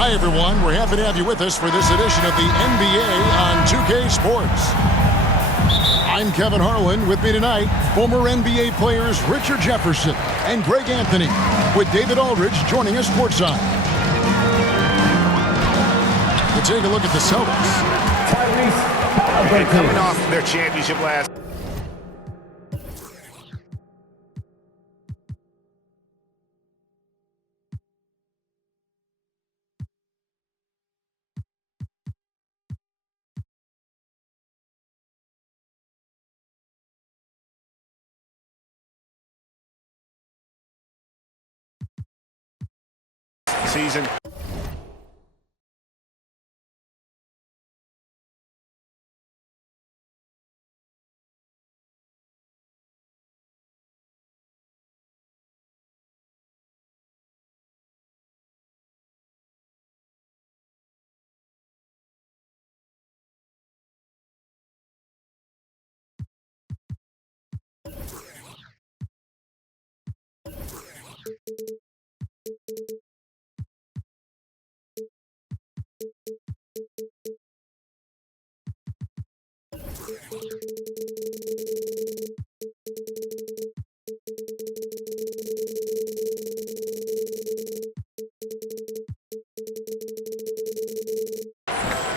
Hi, everyone. We're happy to have you with us for this edition of the NBA on 2K Sports. I'm Kevin Harlan. With me tonight, former NBA players Richard Jefferson and Greg Anthony, with David Aldridge joining us courtside. We'll take a look at the Celtics. Coming off their championship last. Season.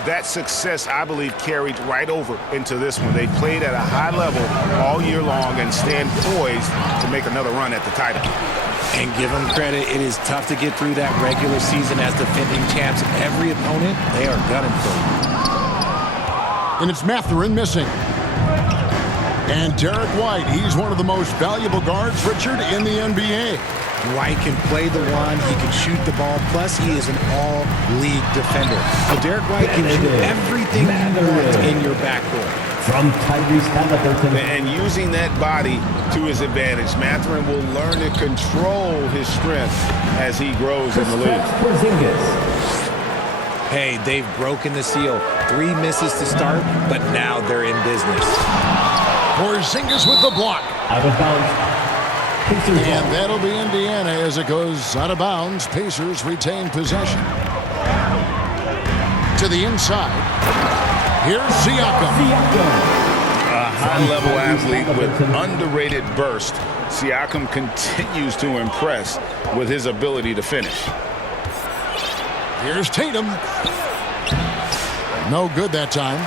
That success, I believe, carried right over into this one. They played at a high level all year long and stand poised to make another run at the title. And give them credit, it is tough to get through that regular season as defending champs. Every opponent, they are gunning for you. And it's Mathurin missing. And Derek White, he's one of the most valuable guards, Richard, in the NBA. White can play the one, he can shoot the ball, plus he is an all-league defender. So Derek White gives you everything you want in your backcourt. From Tyrese Halliburton. And using that body to his advantage, Mathurin will learn to control his strength as he grows in the league. Hey, they've broken the seal. 3 misses to start, but now they're in business. Porzingis with the block. Out of bounds. And that'll be Indiana as it goes out of bounds. Pacers retain possession. To the inside. Here's Siakam. A high-level athlete with underrated burst. Siakam continues to impress with his ability to finish. Here's Tatum. No good that time.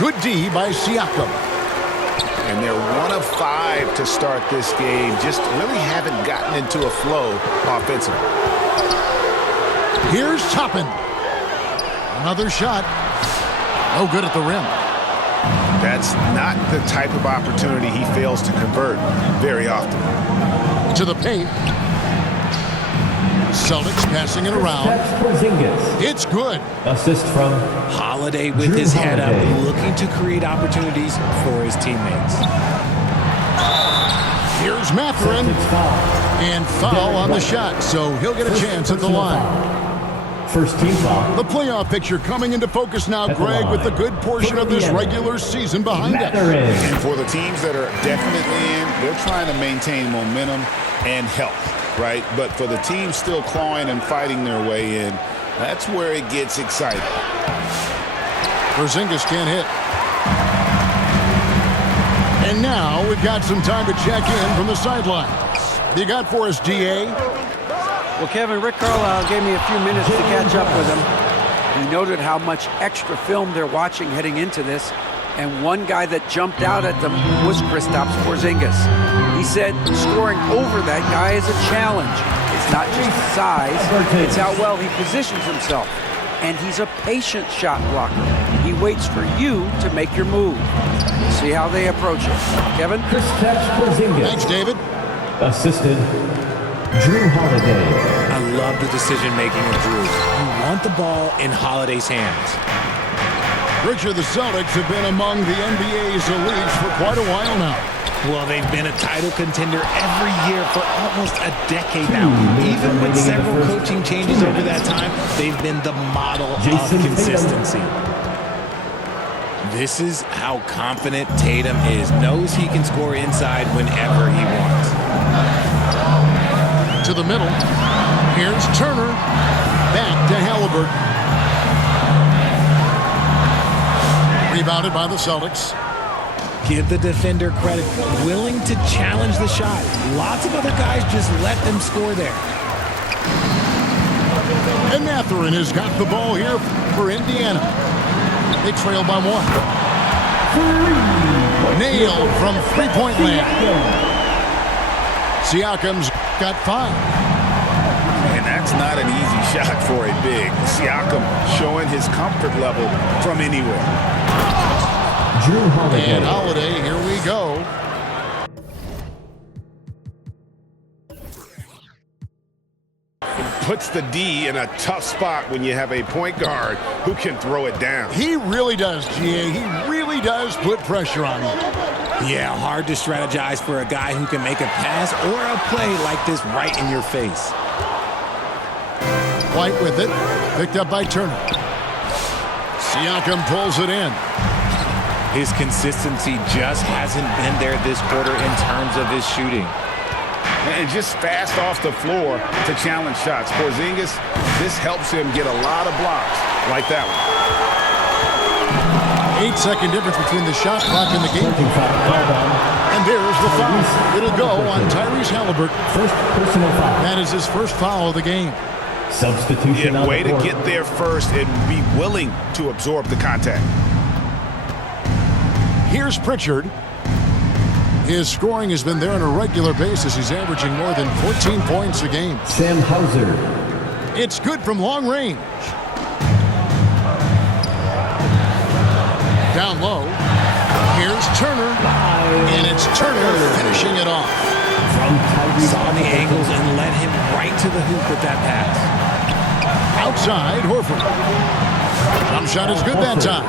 Good D by Siakam. And they're 1 of 5 to start this game. Just really haven't gotten into a flow offensively. Here's Toppin. Another shot. No good at the rim. That's not the type of opportunity he fails to convert very often. To the paint. Celtics passing it around. It's good. Assist from Holiday with his head up, looking to create opportunities for his teammates. Here's Mathurin. And foul on the shot, so he'll get a chance at the line. First team foul. The playoff picture coming into focus now, Greg, with a good portion of this regular season behind us. And for the teams that are definitely in, they're trying to maintain momentum and health, right? But for the teams still clawing and fighting their way in, that's where it gets exciting. Porzingis can't hit. And now we've got some time to check in from the sidelines. You got for us, DA? Well, Kevin, Rick Carlisle gave me a few minutes to catch up with him. He noted how much extra film they're watching heading into this, and one guy that jumped out at them was Kristaps Porzingis. He said scoring over that guy is a challenge. It's not just size, it's how well he positions himself. And he's a patient shot blocker. He waits for you to make your move. See how they approach it. Kevin? Kristaps Porzingis. Thanks, David. Assisted Drew Holiday. I love the decision-making of Drew. You want the ball in Holiday's hands. Richard, the Celtics have been among the NBA's elites for quite a while now. Well, they've been a title contender every year for almost a decade now. Even with several coaching changes over that time, they've been the model of consistency. This is how confident Tatum is. Knows he can score inside whenever he wants. To the middle. Here's Turner. Back to Halliburton. Halliburton. Rebounded by the Celtics. Give the defender credit. Willing to challenge the shot. Lots of other guys just let them score there. And Mathurin has got the ball here for Indiana. They trail by 1. Nailed from three-point land. Siakam's got 5. And that's not an easy shot for a big. Siakam showing his comfort level from anywhere. Drew Holiday. And Holiday, here we go. Puts the D in a tough spot when you have a point guard who can throw it down. He really does, GA. He really does put pressure on him. Yeah, hard to strategize for a guy who can make a pass or a play like this right in your face. White with it. Picked up by Turner. Siakam pulls it in. His consistency just hasn't been there this quarter in terms of his shooting. And just fast off the floor to challenge shots. Porzingis, this helps him get a lot of blocks like that one. 8-second difference between the shot clock and the game. And there's the foul. It'll go on Tyrese Halliburton. First personal foul. That is his first foul of the game. Substitution on Way the to court. get there first and be willing to absorb the contact. Here's Pritchard. His scoring has been there on a regular basis. He's averaging more than 14 points a game. Sam Hauser. It's good from long range. Down low. Here's Turner. And it's Turner finishing it off. From Tyrese Saw the angles and led him right to the hoop with that pass. Outside, Horford. Jump shot is good that time.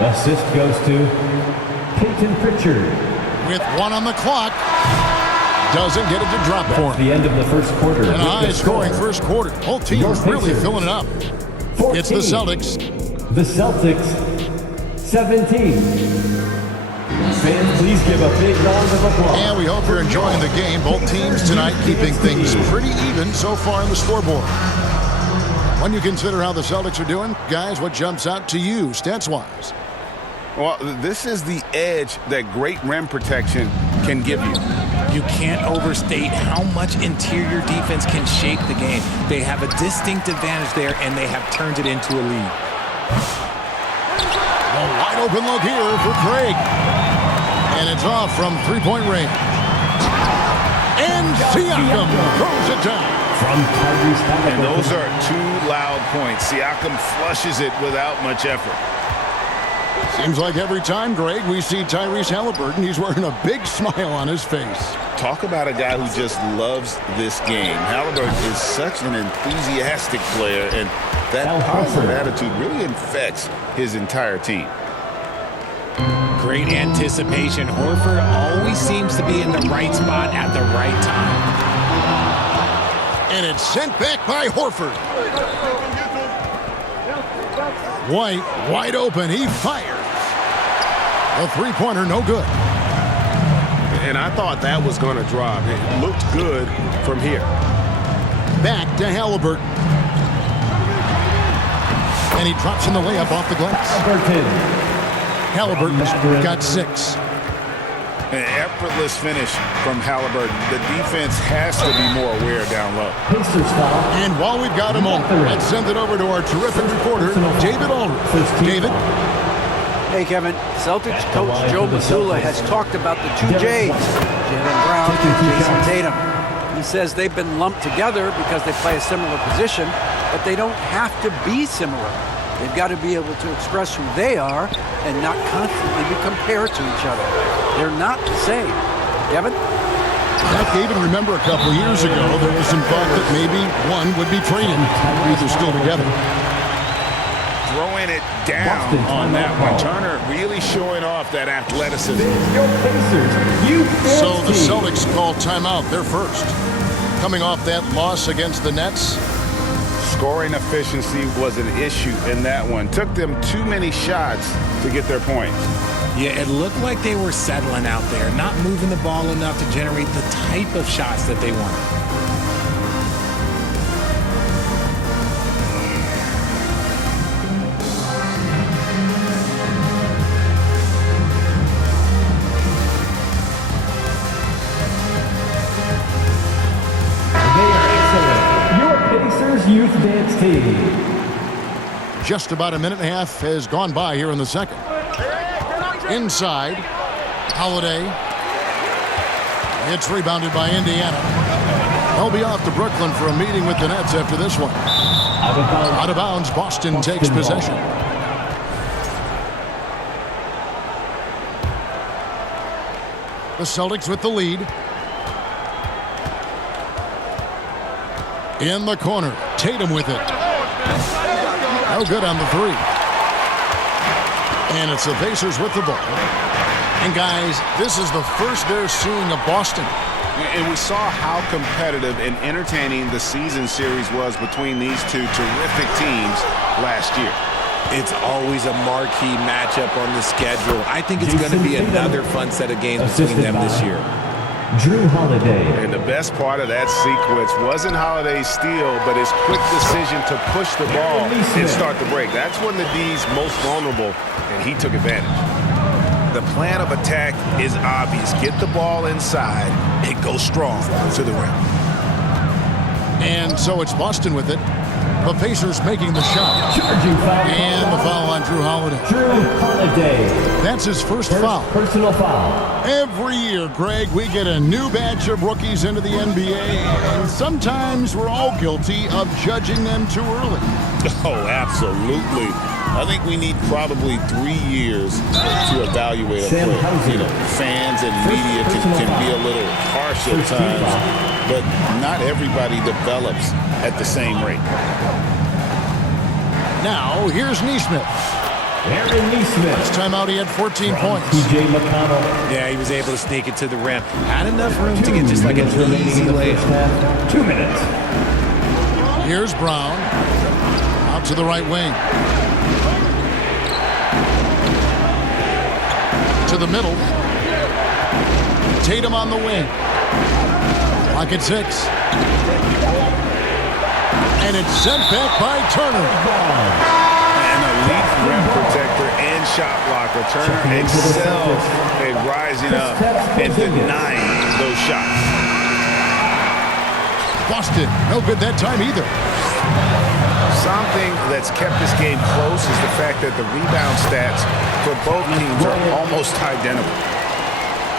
Assist goes to Peyton Pritchard. With 1 on the clock. Doesn't get it to drop for him. The end of the first quarter. And a With the high-scoring score, first quarter. Both teams Your really Pacers. filling it up. 14. It's the Celtics. The Celtics, 17. Fans, please give a big round of applause. And we hope you're enjoying the game. Both teams tonight keeping things pretty even so far on the scoreboard. When you consider how the Celtics are doing, guys, what jumps out to you, stats-wise? Well, this is the edge that great rim protection can give you. You can't overstate how much interior defense can shape the game. They have a distinct advantage there, and they have turned it into a lead. A wide open look here for Craig. And it's off from three-point range. And Siakam throws it down. From Tyrese And Halliburton. those are 2 loud points. Siakam flushes it without much effort. Seems like every time, Greg, we see Tyrese Halliburton, he's wearing a big smile on his face. Talk about a guy who just loves this game. Halliburton is such an enthusiastic player, and that positive attitude really infects his entire team. Great anticipation. Horford always seems to be in the right spot at the right time. And it's sent back by Horford. White, wide open, he fires. The three-pointer, no good. And I thought that was going to drop. It looked good from here. Back to Halliburton. And he drops in the layup off the glass. Halliburton's got 6. An effortless finish from Halliburton. The defense has to be more aware down low. Pacers foul. And while we've got a moment, let's send it over to our terrific reporter, David Aldridge. David? Hey, Kevin, Celtics coach Joe Mazzulla has talked about the 2 J's, Jaylen Brown and Jason Tatum. He says they've been lumped together because they play a similar position, but they don't have to be similar. They've got to be able to express who they are and not constantly be compared to each other. They're not the same. Kevin? Heck, David, remember a couple years ago, there was some thought that maybe one would be traded. They're still together. Throwing it down on that one. Turner really showing off that athleticism. Your Pacers, you So the fancy. Celtics call timeout. They're first. Coming off that loss against the Nets. Scoring efficiency was an issue in that one. Took them too many shots to get their points. Yeah, it looked like they were settling out there, not moving the ball enough to generate the type of shots that they wanted. dance team. Just about a minute and a half has gone by here in the second. Inside, Holiday. It's rebounded by Indiana. They'll be off to Brooklyn for a meeting with the Nets after this one. Out of bounds, Boston takes possession. The Celtics with the lead. In the corner, Tatum with it. No good on the three. And it's the Pacers with the ball. And guys, this is the first they're seeing of Boston. And we saw how competitive and entertaining the season series was between these two terrific teams last year. It's always a marquee matchup on the schedule. I think it's going to be another fun set of games between them this year. Drew Holiday. And the best part of that sequence wasn't Holiday's steal, but his quick decision to push the ball and start the break. That's when the D's most vulnerable, and he took advantage. The plan of attack is obvious. Get the ball inside and go strong to the rim. And so it's Boston with it. The Pacers making the shot. Charging foul. And the foul on Drew Holiday. Drew Holiday. That's his first foul. Personal foul. Every year, Greg, we get a new batch of rookies into the NBA, and sometimes we're all guilty of judging them too early. Oh, absolutely. I think we need probably 3 years to evaluate a player. You know, fans and media can be a little harsh at times, but not everybody develops at the same rate. Now, here's Neesmith. Aaron Neesmith. Last time out, he had 14 points. T.J. McConnell. Yeah, he was able to sneak it to the rim. Had enough room to get just like an easy layup. 2 minutes. Here's Brown. Out to the right wing. To the middle. Tatum on the wing. Clock at 6. And it's sent back by Turner. An elite rim protector and shot blocker. Turner excels at rising up and denying those shots. Boston, no good that time either. Something that's kept this game close is the fact that the rebound stats for both teams are almost identical.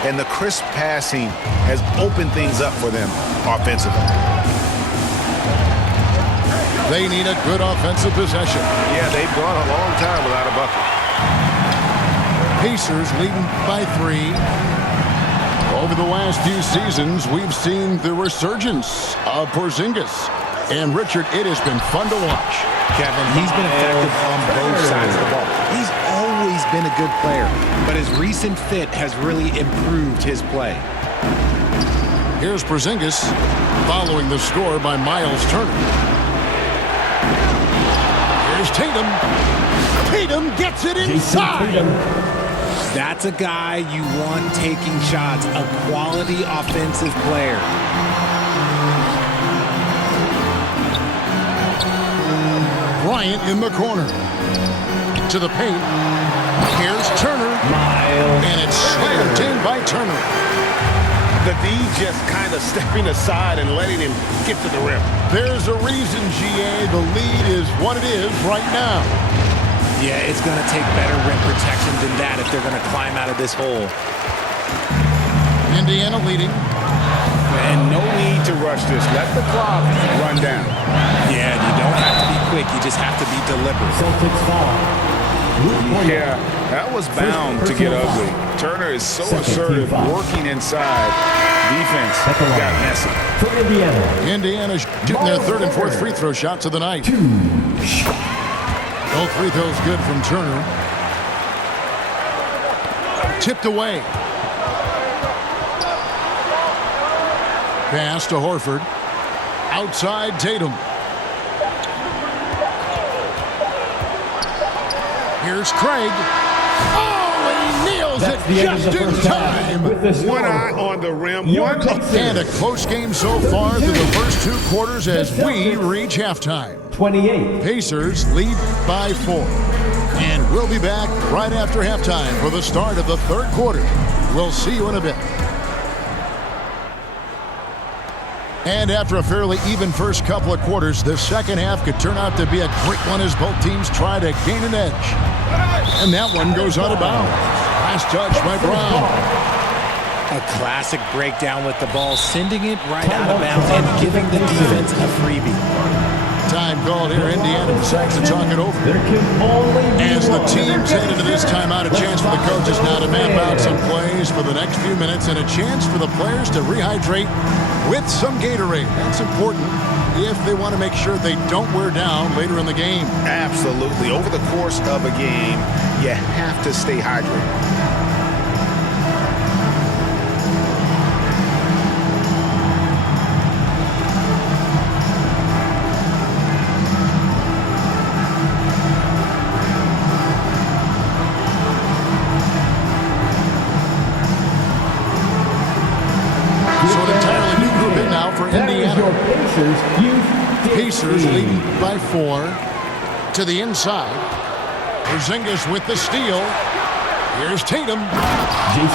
And the crisp passing has opened things up for them offensively. They need a good offensive possession. Yeah, they've gone a long time without a bucket. Pacers leading by 3. Over the last few seasons, we've seen the resurgence of Porzingis. And Richard, it has been fun to watch. Kevin, he's been effective on both sides of the ball. He's always been a good player, but his recent fit has really improved his play. Here's Porzingis following the score by Miles Turner. Here's Tatum. Tatum gets it inside. That's a guy you want taking shots, a quality offensive player. Bryant in the corner. To the paint. Here's Turner. Miles. And it's slammed in by Turner. The D just kind of stepping aside and letting him get to the rim. There's a reason, GA, the lead is what it is right now. Yeah, it's going to take better rim protection than that if they're going to climb out of this hole. Indiana leading. And no need to rush this. Let the clock run down. Yeah, you don't have to be quick. You just have to be deliberate. Celtics foul. Yeah, that was bound to get ugly. Turner is so assertive, working inside. Defense got messy. For Indiana. Indiana shooting their third and fourth free throw shots of the night. 2. Both free throws good from Turner. Tipped away. Pass to Horford. Outside Tatum. Here's Craig. Oh, he nails it just in time. One eye on the rim. And a close game so far through the first 2 quarters as we reach halftime. 28. Pacers lead by 4. And we'll be back right after halftime for the start of the third quarter. We'll see you in a bit. And after a fairly even first couple of quarters, the second half could turn out to be a great one as both teams try to gain an edge. And that one goes out of bounds. Last touch by Brown. A classic breakdown with the ball, sending it right out of bounds and giving the defense a freebie. Time called here. Indiana decides to talk it over. As the teams head into this timeout, a chance for the coaches now to map out some plays for the next few minutes and a chance for the players to rehydrate with some Gatorade. That's important if they want to make sure they don't wear down later in the game. Absolutely. Over the course of a game, you have to stay hydrated. Pacers leading by 4 to the inside. Porzingis with the steal. Here's Tatum.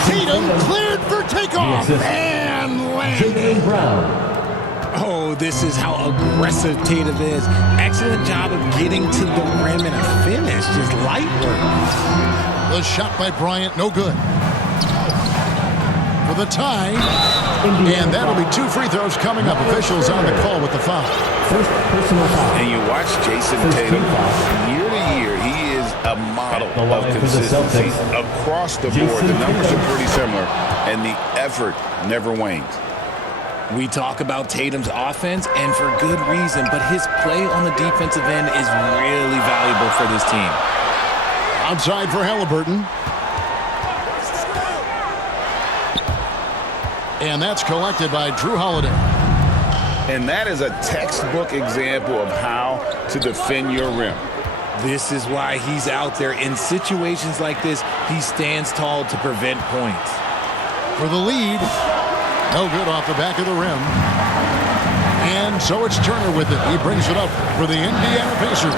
Tatum cleared for takeoff and landed. Oh, this is how aggressive Tatum is. Excellent job of getting to the rim and a finish. Just light work. The shot by Bryant, no good. For the tie. And that'll be 2 free throws coming up. Officials on the call with the foul. First personal foul. And you watch Jason Tatum, year to year, he is a model of consistency across the board. The numbers are pretty similar, and the effort never wanes. We talk about Tatum's offense, and for good reason, but his play on the defensive end is really valuable for this team. Outside for Halliburton. And that's collected by Drew Holiday. And that is a textbook example of how to defend your rim. This is why he's out there. In situations like this, he stands tall to prevent points. For the lead. No good off the back of the rim. And so it's Turner with it. He brings it up for the Indiana Pacers.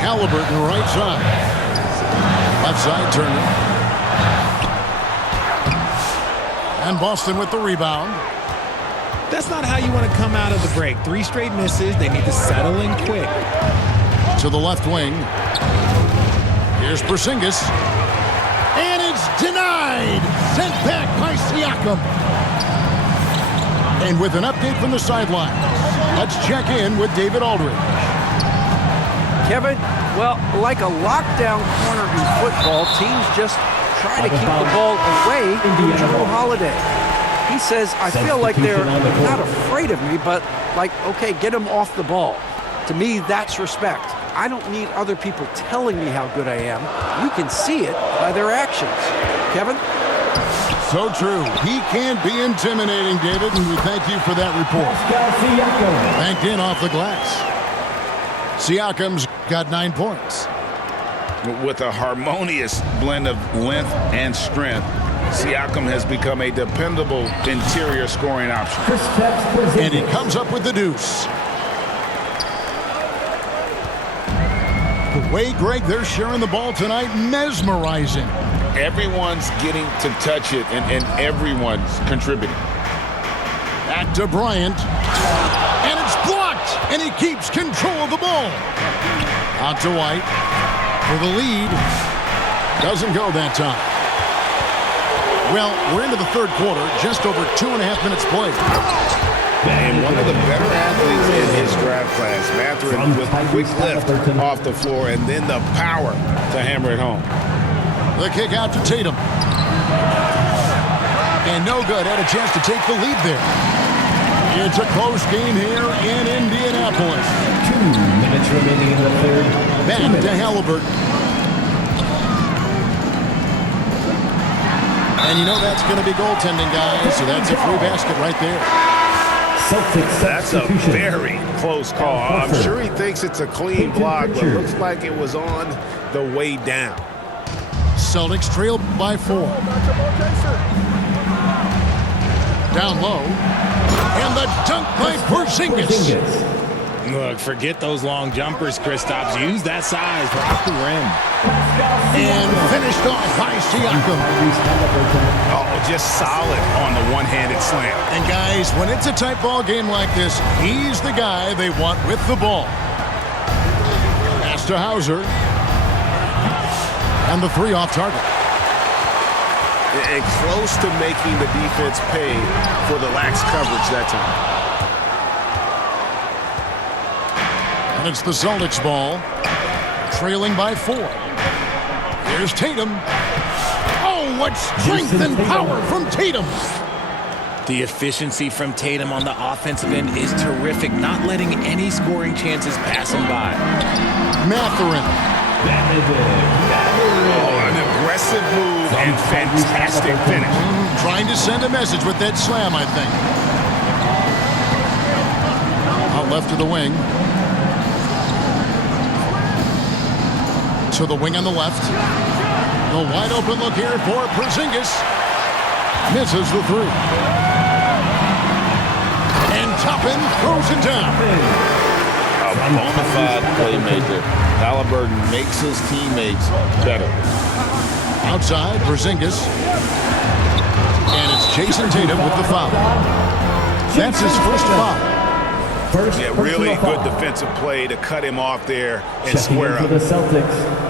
Halliburton right side. Left side, Turner. And Boston with the rebound. That's not how you want to come out of the break. 3 straight misses. They need to settle in quick. To the left wing. Here's Porzingis. And it's denied. Sent back by Siakam. And with an update from the sidelines, let's check in with David Aldridge. Kevin, well, like a lockdown corner in football, teams just try to keep the ball away from Drew Holiday. He says, I feel like they're not afraid of me, but like, okay, get him off the ball. To me, that's respect. I don't need other people telling me how good I am. We can see it by their actions. Kevin? So true. He can be intimidating, David, and we thank you for that report. Banked in off the glass. Siakam's got 9 points. With a harmonious blend of length and strength, Siakam has become a dependable interior scoring option. And he comes up with the deuce. The way, Greg, they're sharing the ball tonight, mesmerizing. Everyone's getting to touch it, and everyone's contributing. Back to Bryant. And it's blocked. And he keeps control of the ball. Out to White. For the lead. Doesn't go that time. Well, we're into the third quarter. Just over 2.5 minutes played. And one of the better athletes in his draft class, Mathurin, with quick lift off the floor and then the power to hammer it home. The kick out to Tatum. And no good. Had a chance to take the lead there. It's a close game here in Indianapolis. 2 minutes remaining in the third. Back to Halliburton. And you know that's going to be goaltending, guys, so that's a free basket right there. Celtics. That's a very close call. I'm sure he thinks it's a clean block, but it looks like it was on the way down. Celtics trail by 4. Down low. And the dunk by Porzingis. Look, forget those long jumpers, Kristaps. Use that size. Rock the rim. And finished off by Siakam. Oh, just solid on the one-handed slam. And guys, when it's a tight ball game like this, he's the guy they want with the ball. Pass to Hauser. And the three off target. And close to making the defense pay for the lax coverage that time. And it's the Celtics ball. Trailing by 4. Here's Tatum. Oh, what strength and power from Tatum. The efficiency from Tatum on the offensive end is terrific, not letting any scoring chances pass him by. Mathurin. Oh, an aggressive move and fantastic finish. Trying to send a message with that slam, I think. Out left to the wing. To the wing on the left. The wide open look here for Porzingis. Misses the three. And Toppin throws it down. A bona fide playmaker. Halliburton makes his teammates better. Outside, Porzingis. And it's Jason Tatum with the foul. That's his first foul. Yeah, really good defensive play to cut him off there and Checking square in up. for the Celtics,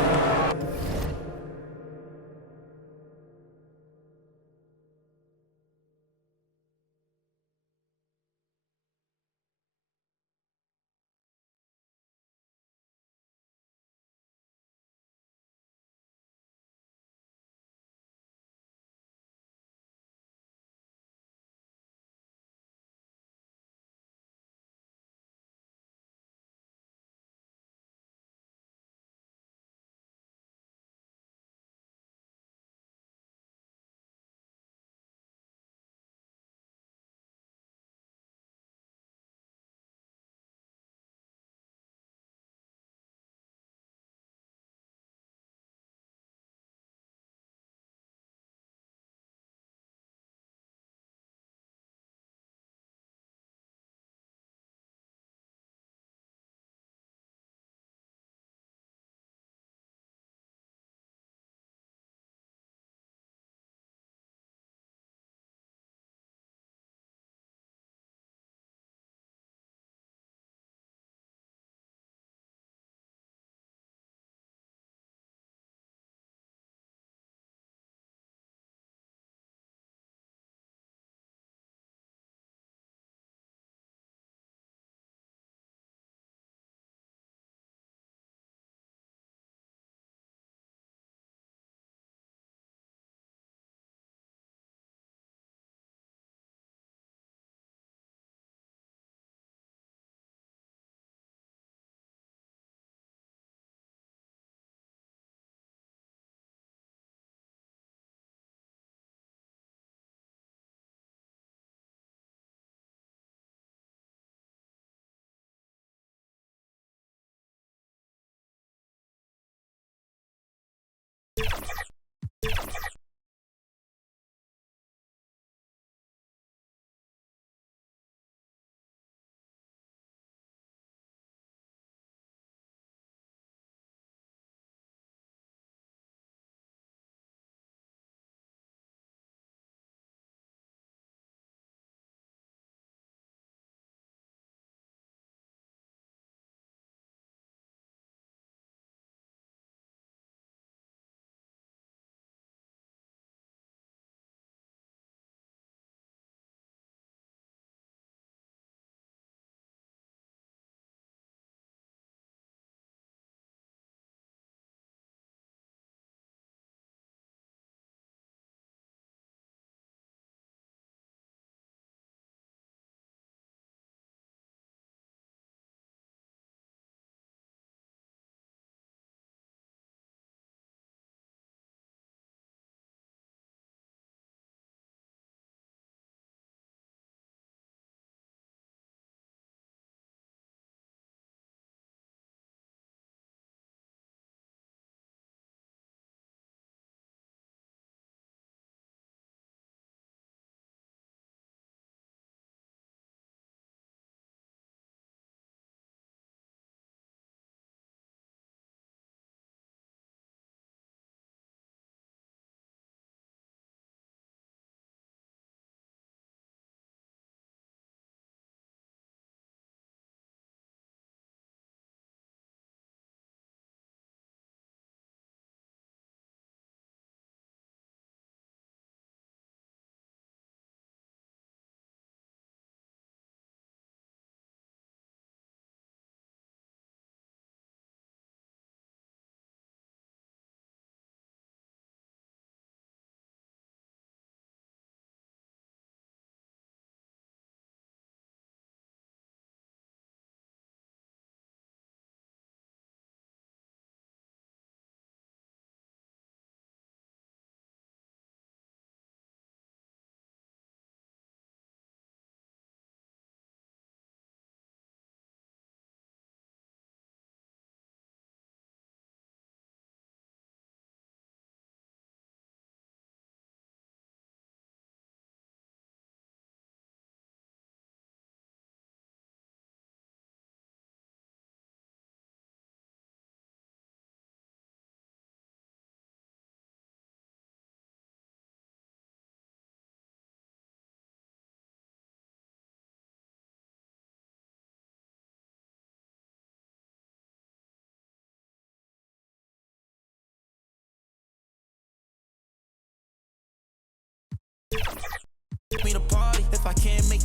me to party if I can't make